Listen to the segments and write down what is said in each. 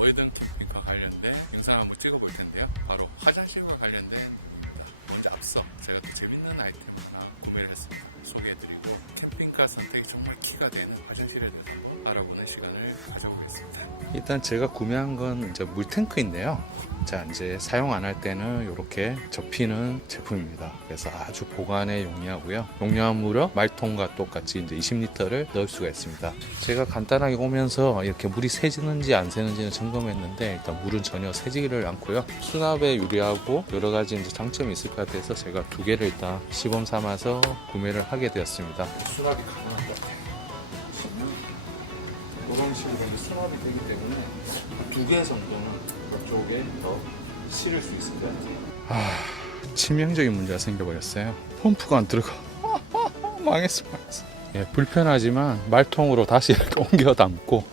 월든 캠핑카 관련된 영상 한번 찍어볼 텐데요. 바로 화장실과 관련된 먼저 앞서 제가 또 재밌는 아이템 하나 구매를 했습니다. 소개해드리고 캠핑카 선택이 정말 키가 되는 화장실에 대해서 한번 알아보는 시간을 가져보겠습니다. 일단 제가 구매한 건 이제 물탱크인데요. 자, 이제 사용 안 할 때는 이렇게 접히는 제품입니다. 그래서 아주 보관에 용이하고요. 용량은 무려 말통과 똑같이 이제 20리터를 넣을 수가 있습니다. 제가 간단하게 오면서 이렇게 물이 새지는지 안 새는지는 점검했는데 일단 물은 전혀 새지를 않고요. 수납에 유리하고 여러 가지 이제 장점이 있을 것 같아서 제가 두 개를 일단 시범 삼아서 구매를 하게 되었습니다. 수납이 가능한 것 같아요. 이런 식으로 수납이 되기 때문에 두 개 정도는 이쪽에 더 실을 수 있을 것 같아요. 치명적인 문제가 생겨버렸어요. 펌프가 안 들어가. 망했어. 예, 불편하지만 말통으로 다시 이렇게 옮겨 담고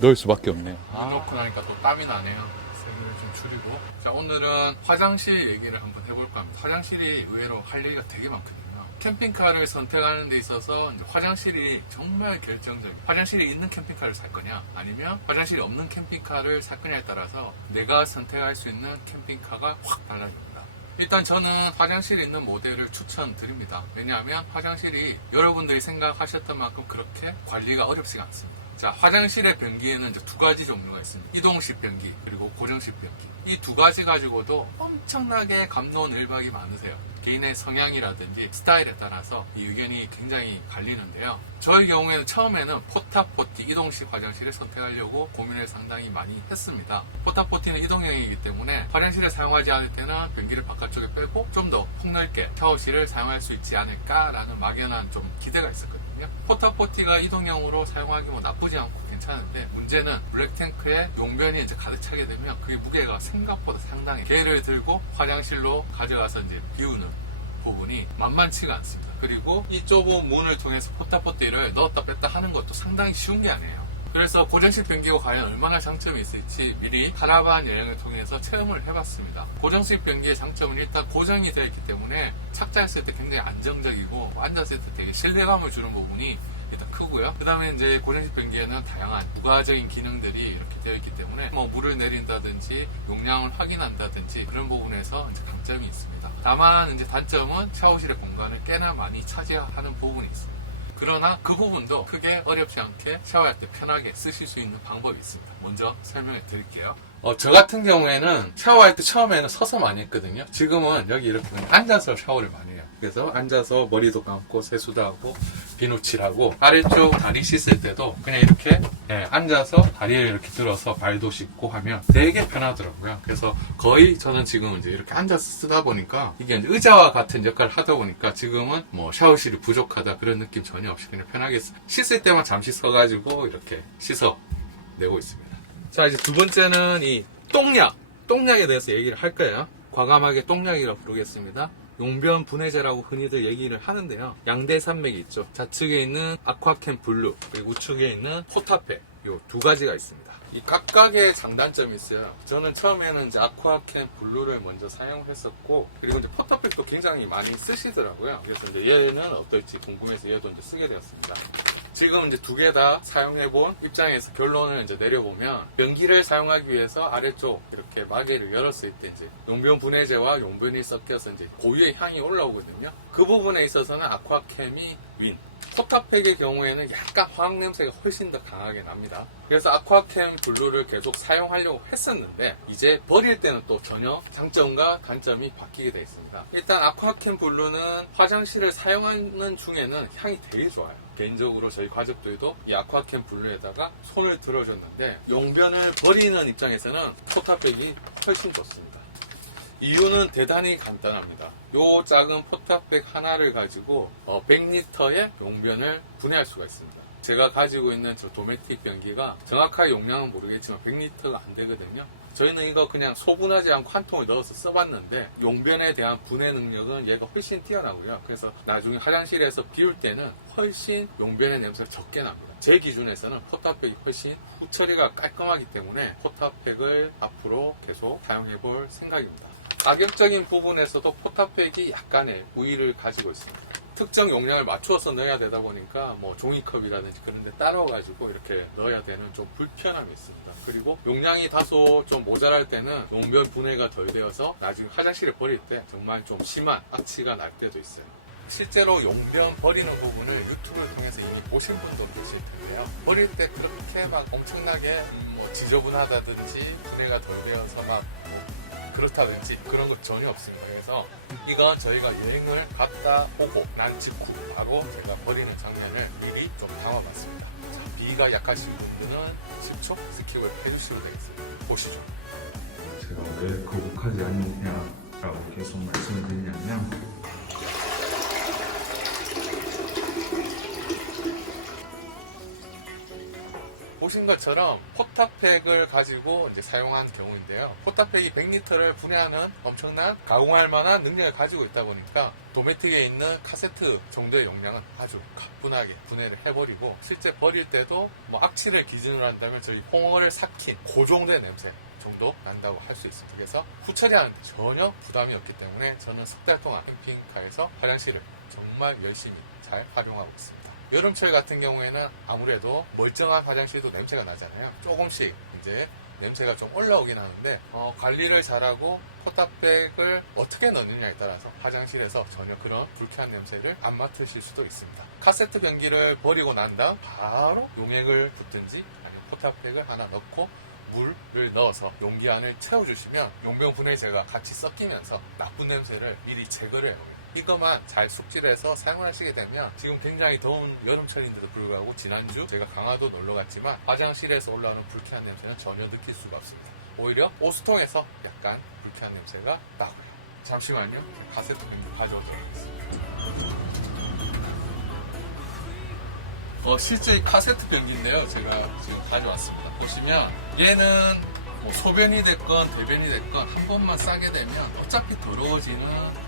넣을 수밖에 없네요. 넣고 나니까 또 땀이 나네요. 세기를 좀 줄이고. 자, 오늘은 화장실 얘기를 한번 해볼까 합니다. 화장실이 의외로 할 얘기가 되게 많거든요. 캠핑카를 선택하는 데 있어서 이제 화장실이 정말 결정적이에요. 화장실이 있는 캠핑카를 살 거냐 아니면 화장실이 없는 캠핑카를 살 거냐에 따라서 내가 선택할 수 있는 캠핑카가 확 달라집니다. 일단 저는 화장실이 있는 모델을 추천드립니다. 왜냐하면 화장실이 여러분들이 생각하셨던 만큼 그렇게 관리가 어렵지가 않습니다. 자, 화장실의 변기에는 이제 두 가지 종류가 있습니다. 이동식 변기 그리고 고정식 변기. 이 두 가지 가지고도 엄청나게 갑론을박이 많으세요. 개인의 성향이라든지 스타일에 따라서 이 의견이 굉장히 갈리는데요. 저의 경우에는 처음에는 포타포티 이동식 화장실을 선택하려고 고민을 상당히 많이 했습니다. 포타포티는 이동형이기 때문에 화장실을 사용하지 않을 때는 변기를 바깥쪽에 빼고 좀 더 폭넓게 샤워실을 사용할 수 있지 않을까라는 막연한 좀 기대가 있었거든요. 포타포티가 이동형으로 사용하기 뭐 나쁘지 않고 괜찮은데 문제는 블랙탱크에 용변이 이제 가득 차게 되면 그게 무게가 생각보다 상당히 개를 들고 화장실로 가져가서 이제 비우는 부분이 만만치가 않습니다. 그리고 이 좁은 문을 통해서 포타포티를 넣었다 뺐다 하는 것도 상당히 쉬운 게 아니에요. 그래서 고정식 변기가 과연 얼마나 장점이 있을지 미리 카라반 여행을 통해서 체험을 해봤습니다. 고정식 변기의 장점은 일단 고정이 되어 있기 때문에 착자했을 때 굉장히 안정적이고 앉았을 때 되게 신뢰감을 주는 부분이 일단 크고요. 그 다음에 이제 고정식 변기에는 다양한 부가적인 기능들이 이렇게 되어 있기 때문에 뭐 물을 내린다든지 용량을 확인한다든지 그런 부분에서 이제 강점이 있습니다. 다만 이제 단점은 샤워실의 공간을 꽤나 많이 차지하는 부분이 있습니다. 그러나 그 부분도 크게 어렵지 않게 샤워할 때 편하게 쓰실 수 있는 방법이 있습니다. 먼저 설명해 드릴게요. 저 같은 경우에는 샤워할 때 처음에는 서서 많이 했거든요. 지금은 여기 이렇게 앉아서 샤워를 많이 해요. 그래서 앉아서 머리도 감고 세수도 하고 비누칠하고 아래쪽 다리 씻을 때도 그냥 이렇게 앉아서 다리를 이렇게 들어서 발도 씻고 하면 되게 편하더라고요. 그래서 거의 저는 지금 이제 이렇게 앉아서 쓰다 보니까 이게 이제 의자와 같은 역할을 하다 보니까 지금은 뭐 샤워실이 부족하다 그런 느낌 전혀 없이 그냥 편하게 씻을 때만 잠시 서가지고 이렇게 씻어내고 있습니다. 자, 이제 두 번째는 이 똥약에 대해서 얘기를 할 거예요. 과감하게 똥약이라고 부르겠습니다. 용변 분해제라고 흔히들 얘기를 하는데요. 양대 산맥이 있죠. 좌측에 있는 아쿠아캠 블루 그리고 우측에 있는 포타팩 요 두 가지가 있습니다. 이 각각의 장단점이 있어요. 저는 처음에는 이제 아쿠아캠 블루를 먼저 사용했었고 그리고 이제 포타팩도 굉장히 많이 쓰시더라고요. 그래서 이제 얘는 어떨지 궁금해서 얘도 이제 쓰게 되었습니다. 지금 이제 두 개 다 사용해본 입장에서 결론을 이제 내려보면 변기를 사용하기 위해서 아래쪽 이렇게 마개를 열었을 때 이제 용변 분해제와 용변이 섞여서 이제 고유의 향이 올라오거든요. 그 부분에 있어서는 아쿠아캠이 윈. 포타팩의 경우에는 약간 화학 냄새가 훨씬 더 강하게 납니다. 그래서 아쿠아캠 블루를 계속 사용하려고 했었는데 이제 버릴 때는 또 전혀 장점과 단점이 바뀌게 되어 있습니다. 일단 아쿠아캠 블루는 화장실을 사용하는 중에는 향이 되게 좋아요. 개인적으로 저희 가족들도 이 아쿠아캠 블루에다가 손을 들어줬는데 용변을 버리는 입장에서는 포타팩이 훨씬 좋습니다. 이유는 대단히 간단합니다. 요 작은 포타팩 하나를 가지고 100리터의 용변을 분해할 수가 있습니다. 제가 가지고 있는 저 도메틱 변기가 정확하게 용량은 모르겠지만 100리터가 안 되거든요. 저희는 이거 그냥 소분하지 않고 한 통을 넣어서 써봤는데 용변에 대한 분해 능력은 얘가 훨씬 뛰어나고요. 그래서 나중에 화장실에서 비울 때는 훨씬 용변의 냄새가 적게 납니다. 제 기준에서는 포타팩이 훨씬 후처리가 깔끔하기 때문에 포타팩을 앞으로 계속 사용해 볼 생각입니다. 가격적인 부분에서도 포타팩이 약간의 우위를 가지고 있습니다. 특정 용량을 맞추어서 넣어야 되다 보니까 뭐 종이컵이라든지 그런 데 따라가지고 이렇게 넣어야 되는 좀 불편함이 있습니다. 그리고 용량이 다소 좀 모자랄 때는 용변 분해가 덜 되어서 나중에 화장실에 버릴 때 정말 좀 심한 악취가 날 때도 있어요. 실제로 용변 버리는 부분을 유튜브를 통해서 이미 보신 분도 계실 텐데요. 버릴 때 그렇게 막 엄청나게 뭐 지저분하다든지 분해가 덜 되어서 막 그렇다든지 그런 거 전혀 없습니다. 그래서 이건 저희가 여행을 갔다 오고 난 직후 바로 제가 버리는 장면을 미리 좀 담아봤습니다. 자, 비위가 약하신 분들은 10초 스킵을 해주시면 되겠습니다. 보시죠. 제가 왜 거북하지 않느냐라고 계속 말씀을 드리냐면, 보신 것처럼 포탑팩을 가지고 이제 사용한 경우인데요. 포탑팩이 100리터를 분해하는 엄청난 가공할 만한 능력을 가지고 있다 보니까 도메틱에 있는 카세트 정도의 용량은 아주 가뿐하게 분해를 해버리고, 실제 버릴 때도 뭐 악취를 기준으로 한다면 저희 홍어를 삭힌 그 정도의 냄새 정도 난다고 할 수 있습니다. 그래서 후처리하는데 전혀 부담이 없기 때문에 저는 석 달 동안 캠핑카에서 화장실을 정말 열심히 잘 활용하고 있습니다. 여름철 같은 경우에는 아무래도 멀쩡한 화장실도 냄새가 나잖아요. 조금씩 이제 냄새가 좀 올라오긴 하는데 관리를 잘하고 포탑백을 어떻게 넣느냐에 따라서 화장실에서 전혀 그런 불쾌한 냄새를 안 맡으실 수도 있습니다. 카세트 변기를 버리고 난 다음 바로 용액을 붓든지 아니면 포탑백을 하나 넣고 물을 넣어서 용기 안을 채워주시면 용병 분해제가 같이 섞이면서 나쁜 냄새를 미리 제거를 해요. 이것만 잘 숙지해서 사용하시게 되면, 지금 굉장히 더운 여름철인데도 불구하고 지난주 제가 강화도 놀러 갔지만 화장실에서 올라오는 불쾌한 냄새는 전혀 느낄 수가 없습니다. 오히려 오수통에서 약간 불쾌한 냄새가 나고요. 잠시만요. 카세트 변기 가져오도록 하겠습니다. 실제 카세트 변기인데요. 제가 지금 가져왔습니다. 보시면 얘는 뭐 소변이 됐건 대변이 됐건 한 번만 싸게 되면 어차피 더러워지는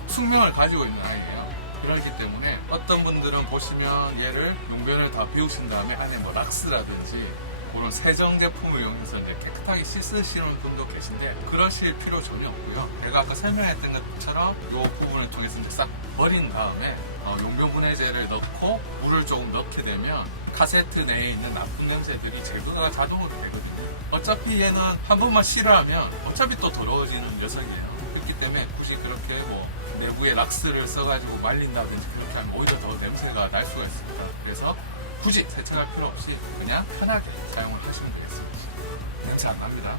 숙명을 가지고 있는 아이예요. 그렇기 때문에 어떤 분들은 보시면 얘를 용변을 다 비우신 다음에 안에 뭐 락스라든지 그런 세정 제품을 이용해서 이제 깨끗하게 씻으시는 분도 계신데 그러실 필요 전혀 없고요. 제가 아까 설명했던 것처럼 이 부분을 통해서 이제 싹 버린 다음에 용변 분해제를 넣고 물을 조금 넣게 되면 카세트 내에 있는 나쁜 냄새들이 제거가 자동으로 되거든요. 어차피 얘는 한 번만 싫어하면 어차피 또 더러워지는 녀석이에요. 그렇기 때문에 굳이 그렇게 뭐 내부에 락스를 써가지고 말린다든지 그렇게 하면 오히려 더 냄새가 날 수가 있습니다. 그래서 굳이 세척할 필요 없이 그냥 편하게 사용을 하시면 되겠습니다. 냄새 안 납니다.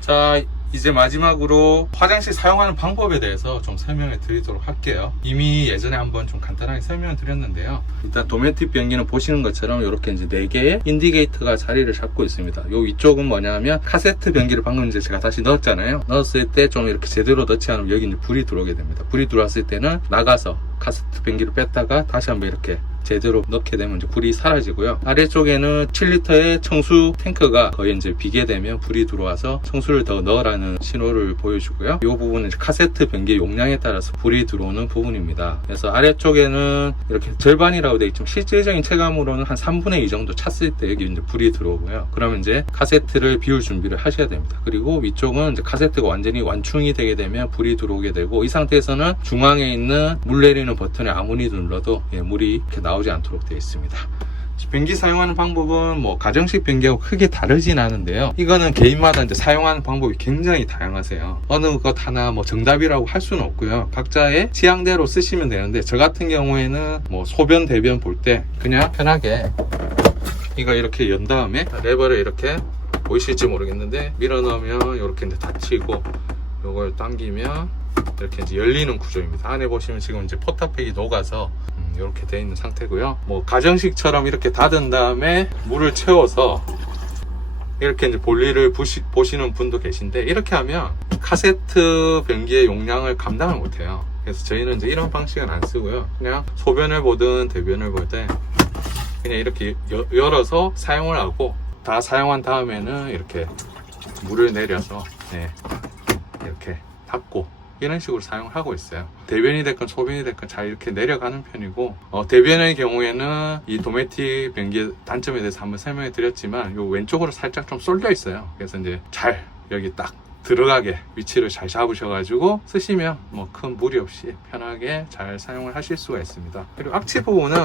자, 이제 마지막으로 화장실 사용하는 방법에 대해서 좀 설명해 드리도록 할게요. 이미 예전에 한번 좀 간단하게 설명을 드렸는데요. 일단 도메틱 변기는 보시는 것처럼 이렇게 이제 4개의 인디게이터가 자리를 잡고 있습니다. 요 위쪽은 뭐냐면 카세트 변기를 방금 이제 제가 다시 넣었잖아요. 넣었을 때 좀 이렇게 제대로 넣지 않으면 여기 이제 불이 들어오게 됩니다. 불이 들어왔을 때는 나가서 카세트 변기를 뺐다가 다시 한번 이렇게 제대로 넣게 되면 이제 불이 사라지고요. 아래쪽에는 7리터의 청수 탱크가 거의 이제 비게 되면 불이 들어와서 청수를 더 넣으라는 신호를 보여주고요. 이 부분은 이제 카세트 변기 용량에 따라서 불이 들어오는 부분입니다. 그래서 아래쪽에는 이렇게 절반이라고 되어 있지만 실질적인 체감으로는 한 3분의 2 정도 찼을 때 여기 이제 불이 들어오고요. 그러면 이제 카세트를 비울 준비를 하셔야 됩니다. 그리고 위쪽은 이제 카세트가 완전히 완충이 되게 되면 불이 들어오게 되고, 이 상태에서는 중앙에 있는 물 내리는 버튼을 아무리 눌러도 물이 이렇게 나오지 않도록 되어 있습니다. 변기 사용하는 방법은 뭐 가정식 변기하고 크게 다르진 않은데요. 이거는 개인마다 이제 사용하는 방법이 굉장히 다양하세요. 어느 것 하나 뭐 정답이라고 할 수는 없고요. 각자의 취향대로 쓰시면 되는데, 저 같은 경우에는 뭐 소변 대변 볼 때 그냥 편하게 이거 이렇게 연 다음에 레버를 이렇게 보이실지 모르겠는데 밀어 넣으면 이렇게 이제 닫히고, 이걸 당기면 이렇게 이제 열리는 구조입니다. 안에 보시면 지금 이제 포탑팩이 녹아서 이렇게 되어 있는 상태고요. 뭐 가정식처럼 이렇게 닫은 다음에 물을 채워서 이렇게 이제 볼일을 보시는 분도 계신데, 이렇게 하면 카세트 변기의 용량을 감당을 못해요. 그래서 저희는 이제 이런 방식은 안 쓰고요. 그냥 소변을 보든 대변을 보든 그냥 이렇게 열어서 사용을 하고, 다 사용한 다음에는 이렇게 물을 내려서 이렇게 닫고 이런 식으로 사용을 하고 있어요. 대변이 됐건 소변이 됐건 잘 이렇게 내려가는 편이고, 대변의 경우에는 이 도메틱 변기의 단점에 대해서 한번 설명해 드렸지만 요 왼쪽으로 살짝 좀 쏠려 있어요. 그래서 이제 잘 여기 딱 들어가게 위치를 잘 잡으셔가지고 쓰시면 뭐 큰 무리 없이 편하게 잘 사용을 하실 수가 있습니다. 그리고 악취 부분은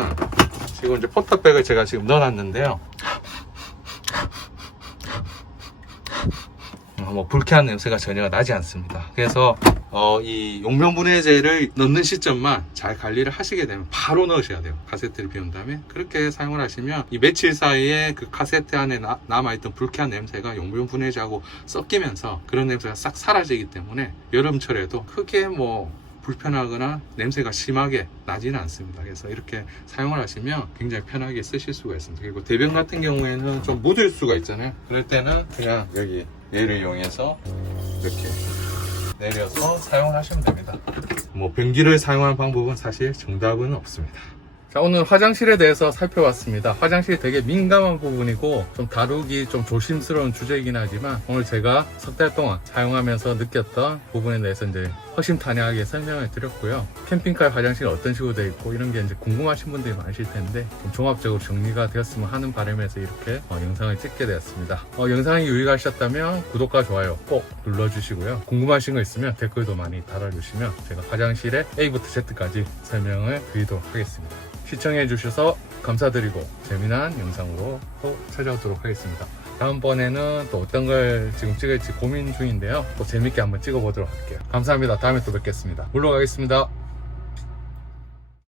지금 이제 포터백을 제가 지금 넣어놨는데요. 뭐 불쾌한 냄새가 전혀 나지 않습니다. 그래서 이 용명분해제를 넣는 시점만 잘 관리를 하시게 되면 바로 넣으셔야 돼요. 카세트를 비운 다음에 그렇게 사용을 하시면 이 며칠 사이에 그 카세트 안에 남아있던 불쾌한 냄새가 용명분해제하고 섞이면서 그런 냄새가 싹 사라지기 때문에 여름철에도 크게 뭐 불편하거나 냄새가 심하게 나지는 않습니다. 그래서 이렇게 사용을 하시면 굉장히 편하게 쓰실 수가 있습니다. 그리고 대변 같은 경우에는 좀 묻을 수가 있잖아요. 그럴 때는 그냥 여기 얘를 이용해서 이렇게 내려서 사용을 하시면 됩니다. 뭐 변기를 사용하는 방법은 사실 정답은 없습니다. 자, 오늘 화장실에 대해서 살펴봤습니다. 화장실이 되게 민감한 부분이고 좀 다루기 좀 조심스러운 주제이긴 하지만 오늘 제가 석 달 동안 사용하면서 느꼈던 부분에 대해서 이제 허심탄회하게 설명을 드렸고요. 캠핑카 화장실 어떤 식으로 되어 있고 이런 게 이제 궁금하신 분들이 많으실 텐데 좀 종합적으로 정리가 되었으면 하는 바람에서 이렇게 영상을 찍게 되었습니다. 영상이 유익하셨다면 구독과 좋아요 꼭 눌러주시고요. 궁금하신 거 있으면 댓글도 많이 달아주시면 제가 화장실의 A부터 Z까지 설명을 드리도록 하겠습니다. 시청해주셔서 감사드리고 재미난 영상으로 또 찾아오도록 하겠습니다. 다음번에는 또 어떤 걸 지금 찍을지 고민 중인데요. 또 재밌게 한번 찍어보도록 할게요. 감사합니다. 다음에 또 뵙겠습니다. 물러가겠습니다.